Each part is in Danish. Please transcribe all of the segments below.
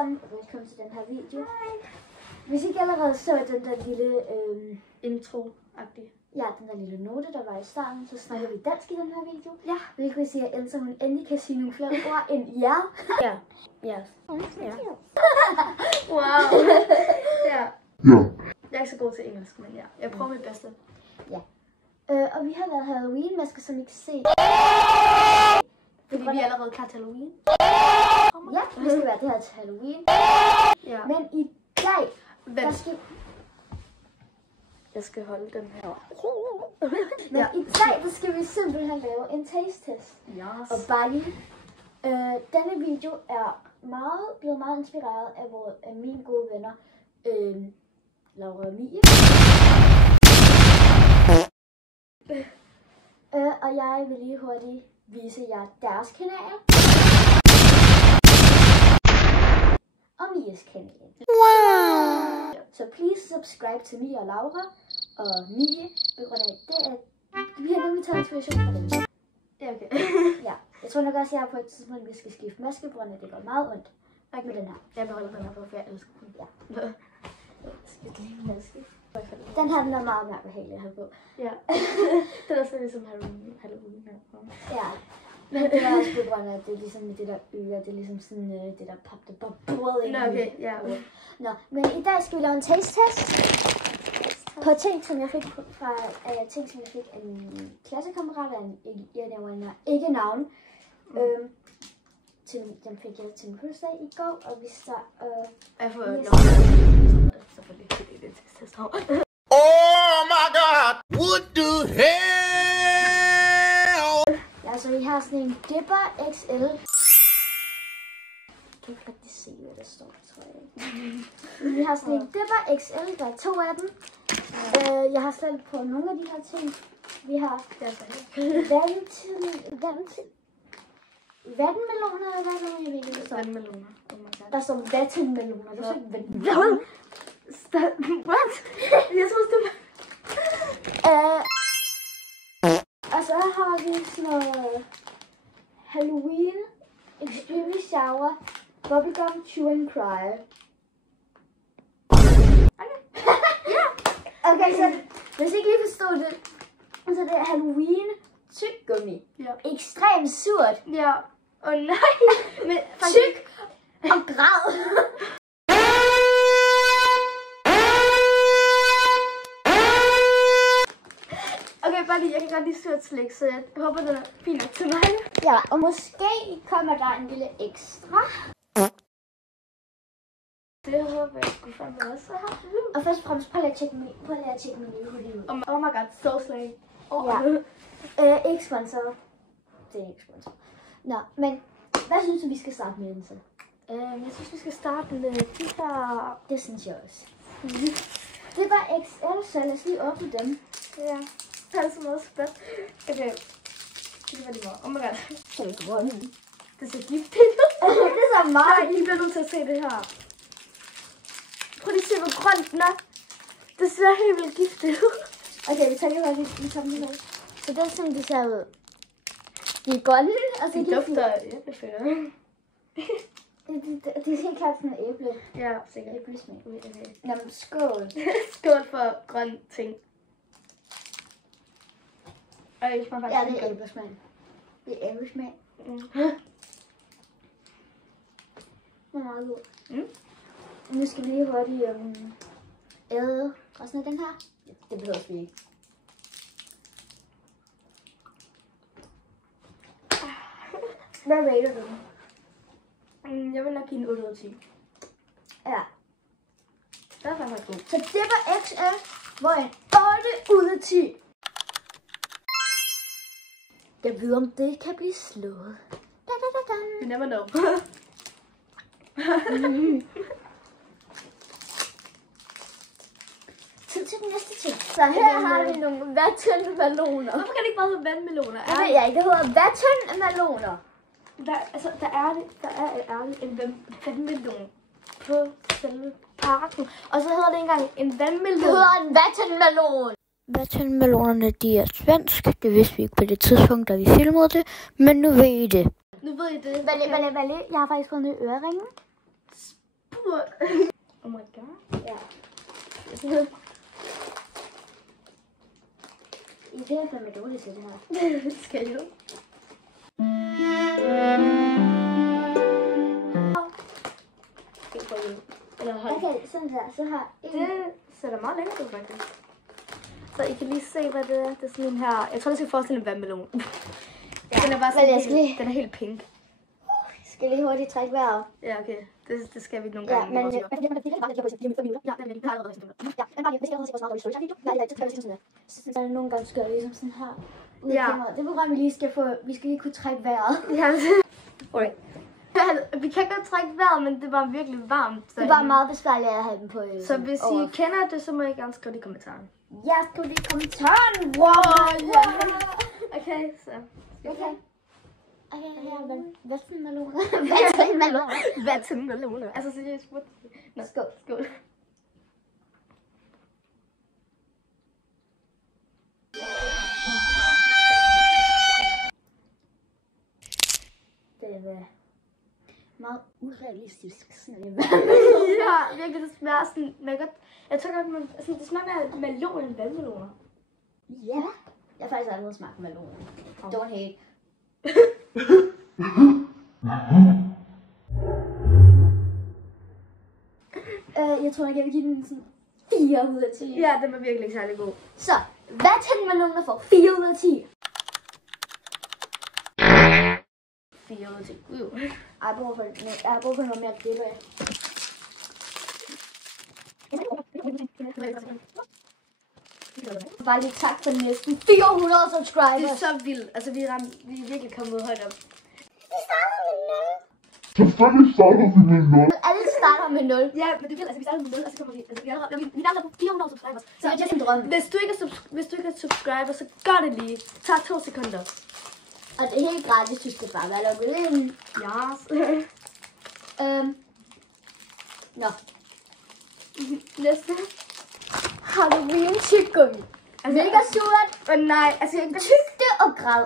sammen, og velkommen til den her video. Hvis I ikke allerede så den der lille intro-agtig. Ja, den der lille note, der var i starten, så snakker vi dansk i den her video. Ja. Hvilket vil sige, at Elsa hun endelig kan sige nogle flere ord end ja. Ja. Ja. Ja. Wow. Ja. Jeg er ikke så god til engelsk, men ja. Jeg prøver mit bedste. Ja. Og vi har været Halloween-masker, som I kan se. Fordi vi er allerede klar til Halloween. Ja, vi skal være det her til Halloween. Ja. Men i dag, der skal... Jeg skal holde den her. Men i dag, der skal vi simpelthen lave en taste-test. Yes. Og bare lige, denne video er blevet meget inspireret af mine gode venner, Laura og Mie. Og jeg vil lige hurtigt vise jer deres kanal. Og Mias kanal. Wow! Så please subscribe til Mie og Laura og Mie, på grund af det, vi har nemlig taget inspiration fra dem. Ja, okay. Ja, jeg tror nok også, at jeg på et tidspunkt, vi skal skifte maske, på grund af det går meget ondt. Ikke med den her. Jeg beholder den her på, for jeg elsker den. Ja. Skal det lige maske? Den her, den er meget mere behagelig at have på. Ja. Det er også ligesom Halloween her. Ja. Men det er også på grund af, at det er ligesom det der øre, det er ligesom sådan det der pap, der bare bruger ind. Nå, okay, ja. Nå, men i dag skal vi lave en taste-test på ting, som jeg fik fra af en klassekammerat, jeg nævner ikke navn. Den fik jeg til min fødselsdag i går, og vi jeg får selvfølgelig det taste-test. Oh my god! What the hell? Ja, så vi har sådan en Dipper XL. Jeg kan ikke rigtig se, hvad der står, tror jeg ikke. Vi har sådan en Dipper XL, der er 2 af dem. Jeg har slet på nogle af de her ting. Vi har vattenmeloner, eller hvad er det, jeg ved ikke, det står? Vandmeloner. Der står vattenmeloner, der står ikke vattenmeloner. What? Jeg synes, det var... Og så har vi sådan noget Halloween, Extremely Shower, Bubblegum, Chew and Cry. Okay, så hvis I ikke lige forstår det, så det er Halloween tyggegummi. Ja. Ekstremt surt. Ja. Nej. Men tyk og grad. Okay, bare lige, jeg kan godt lide surt slik, så jeg håber, den er fint nok til mig. Ja, og måske kommer der en lille ekstra. Det håber jeg skulle fandme også have. Og først og fremmest, prøv lige at tjekke min nye hoodie ud. Oh my god, so slay. Ja. Ikke sponsor. Det er ikke sponsor. Nå, men hvad synes du, vi skal starte med, så? Jeg synes, vi skal starte med de her... Det synes jeg også. Det var XL, så lad os lige åbne dem. Ja, det er så meget spændt. Okay, det var lige meget. Oh my god. Så det er grønne. Det ser giftigt ud. Det er så meget. I bliver nødt til at se det her. Prøv lige at se, hvor grønt den er. Det ser helt vildt giftigt ud. Okay, vi tager lige sammen med. Så det er sådan, det ser ud. De er grønne, og så de dufter æblefødder. Det er helt klart sådan en æble. Ja, sikkert. Æblesmag. Okay. Nå, men skål. Skål for grøn ting. Og det smager faktisk det er æblesmag. Det er æblesmag. Det er meget god. Nu skal vi lige hurtigt æde resten af den her. Det behøver vi ikke. Hvad rater du? Jeg vil nok give en 8 ud af 10. Ja. Det er faktisk god. Så det var XL, hvor en 8 ud af 10. Jeg ved, om det kan blive slået. You never know. Tid til den næste ting. Så her har vi nogle vattenmeloner. Hvorfor kan det ikke bare hedde vandmeloner? Det ved jeg ikke, det hedder vattenmeloner. Der er en vandmelon på selve pakken. Og så hedder det ikke engang en vandmelon. Det hedder en vattenmelon. Vattenmelonerne, de er svensk. Det vidste vi ikke på det tidspunkt, da vi filmede det. Men nu ved I det. Nu ved I det. Jeg har faktisk fået nye øreringe. sur. Oh my god. Ja. Det er fandme dårligt til det her. Skal jeg jo? Okay, sådan der. Så har Det ser da meget lækkert ud, faktisk. Så I kan lige se, hvad det er. Det er sådan en her... Jeg tror, det skal forestille en vandmelon. Ja, den er bare sådan helt, den er helt pink. Jeg skal lige hurtigt trække vejret. Ja, okay. Det skal vi nogle Ja, gange. men også det gøre. er bare lige at vi har allerede så nogle gange skal jeg ligesom sådan her ud i kameraet. Det program vi lige skal få, vi skal lige kunne trække vejret. Ja, okay. Vi kan godt trække vejret, men det var virkelig varmt. Det var meget besværligt at have dem på. Så hvis I kender det, så må I gerne skrive det i kommentaren. Jeg skriver det i kommentaren. Wow, ja. Okay, så. Okay. Okay, her er vattenmeloner. Vattenmeloner. Altså seriøst. Nå, Skål. Skål. Det er meget urealistisk sådan en Ja, virkelig, det smager sådan, jeg tror godt, sådan, det smager af melon end vandmeloner. Ja. Jeg har faktisk aldrig smagt melon. Don't hate. Jeg tror ikke, jeg vil give den sådan 4 ud af 10. Ja, den var virkelig ikke særlig god. Så, vattenmeloner får 4 ud af 10. 4 ud af 10. Jeg har brug for noget mere glitter. Bare lige tak for næsten 400 subscribers. Det er så vildt. Altså, vi er virkelig kommet højt op. Selvfølgelig starter vi med 0. Alle starter med 0. Ja, men det er vildt. Altså, vi starter med 0, og så kommer vi... Altså, vi er allerede på 400 subscribers. Så det er din drøm. Hvis du ikke er subscriber, så gør det lige. Tag 2 sekunder. Og det er helt gratis, du skal bare være lukket ind. Yes. Nå. Næste. Halloween tyggegummi. Mega surt. Nej, altså jeg Tygte og græd.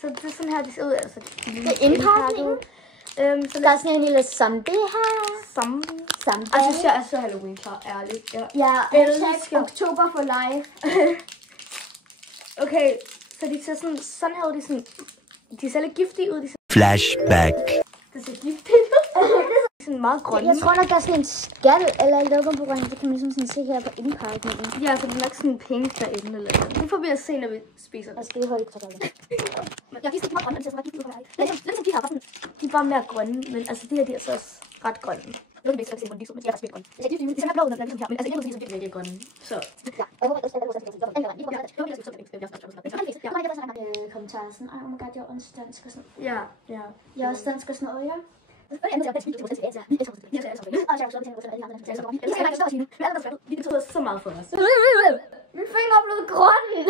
Så det er sådan her, de ser ud. Altså, Det er indpakningen. Så Der er sådan en lille zombie her. Zombie. Zombie. Jeg synes, jeg er så Halloween klar, ærligt. Ja. Ja, Elsker. oktober for live. Okay, så de ser sådan her ud. De ser lidt giftige ud. Flashback. Det ser giftigt ud. De er sådan meget grønne. Jeg tror nok, der er sådan en skal eller lukker på grøn. Det kan man ligesom sådan se her på indpakningen. Ja, så det er nok sådan pink derinde eller noget. Det får vi at se, når vi spiser Jeg det. skal lige holde det. Jeg giver meget grønne, men det er meget giftigt ud. De er bare mere grønne, men altså de her, de er så også ret grønne. Nu er det ikke så men de er faktisk mere grønne. De ser blå ud, når de er her, men altså jeg er virkelig grønne. Så. Ja, kommentarer sådan, oh my god, jeg er også dansk og sådan. Ja. Jeg er også dansk og sådan noget, ja. Det betyder så meget for os. Min finger er blevet grønne.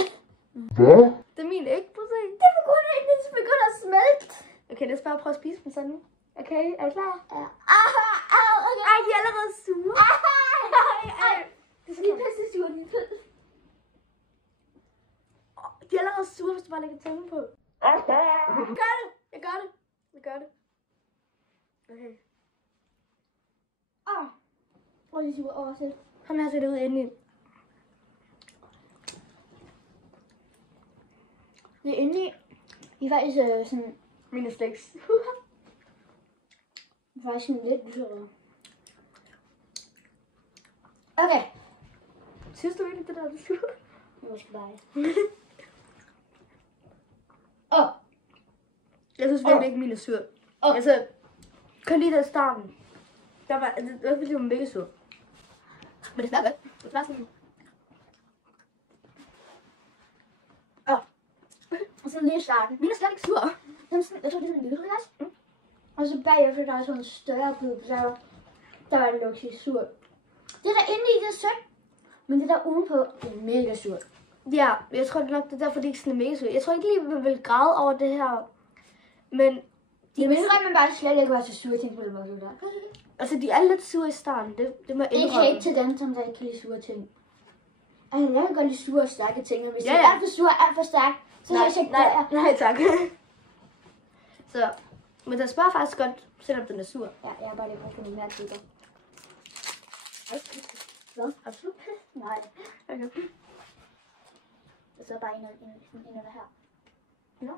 Hvad? Det er min ikke, prøv at se. Det er på grund af, at den begynder at smelte. Okay, lad os bare prøve at spise dem sådan. Okay, er I klar? Ja. Ej, de er allerede sure. Ej. Det skal lige pisse sure, de er De er allerede sure, hvis du bare lægger tungen på. Jeg gør det. Okay. Hvor er de sure også. Kom her, ser det ud indeni. Det er inde i faktisk sådan, Mine sliks. faktisk sådan lidt dyrere. Okay. Synes du virkelig, det der er det sure? Måske bare. Jeg synes virkelig ikke, mine er sur. Altså, kun lige der starten. Det var virkelig mega sur. Men det smager godt. Det smager sådan. Og så lige i starten. Mine er slet ikke sur. Jeg tror, det er sådan en lille glas. Og så bagefter, der er sådan en større bid, der var det nok sur. Det der inde i, det er sødt. Men det der udenpå, det er mega surt. Ja, jeg tror det nok, det er derfor, det ikke sådan er mega sur. Jeg tror ikke lige, man vil græde over det her. Men Det er mindre, man bare slet ikke var så sur, ting på det var der. altså, de er lidt sure i starten. Det må jeg Ikke indrømme. hate til dem, som der ikke kan lide sure ting. Altså, jeg kan godt lide sure og stærke ting, men hvis Ja, det ja. er alt for sur, alt for stærk, så synes jeg ikke, det er. Nej, tak. Så, Men den smager faktisk godt, selvom den er sur. Ja, jeg har bare lige brugt nogle mere typer. Hvad? Absolut. Nej, Okay. der sidder bare en under her. Nå.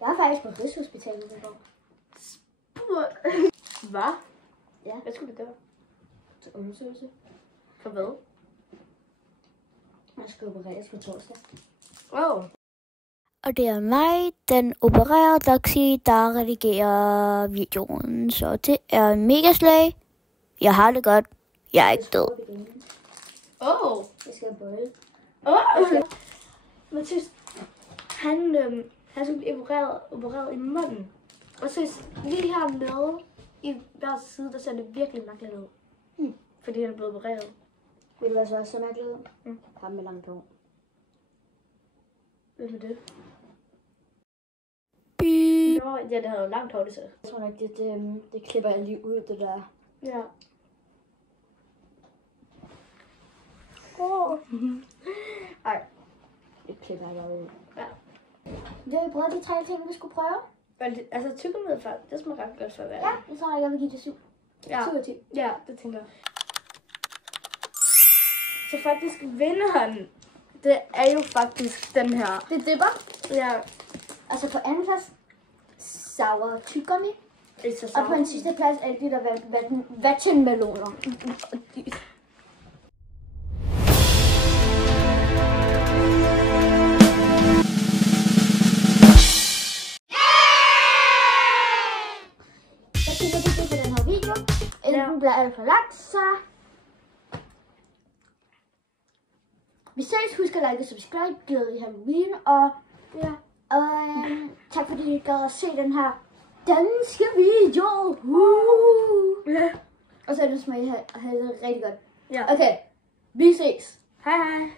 Jeg er faktisk på Rigshospitalet i går. Hvad? Ja. Hvad skulle du gøre? Til undersøgelse. For hvad? Jeg skal opereres på torsdag. Oh. Og det er mig, den opererede Doxy, der redigerer videoen. Så det er mega slag. Jeg har det godt. Jeg er ikke død. Oh. Jeg skal have bøjle. Okay. Mathias, han skulle blive opereret i munden. Og så lige hernede i hver side, der ser det virkelig mærkeligt ud. Fordi han er blevet opereret. Vil du være så også så mærkeligt ud? Mm. Ham med langt hår. Hvad er det? Beep. Nå, ja, det havde jo langt hår, det så. Jeg tror nok, det klipper jeg lige ud, det der. Ja. Åh. Ej. Det klipper jeg ud. Ja. Vi har jo prøvet de 3 ting, vi skulle prøve. Altså tykkemid, det smager ret godt for at være. Ja, jeg tror, jeg vil give det 7. Ja. 7 af 10. Ja, det tænker jeg. Så faktisk vinderen, det er jo faktisk den her. Det dipper. Ja. Altså på anden plads, sour tyggegummi. It's Og på en sidste plads er de der vattenmeloner. Jeg tænker, det er det for den her video. Enten bliver alt for langt, så... Vi ses, husk at like og subscribe, glædelig Halloween, og ja, tak fordi I gad at se den her danske video. Og så er det som I har det rigtig godt. Ja. Okay, vi ses. Hej hej.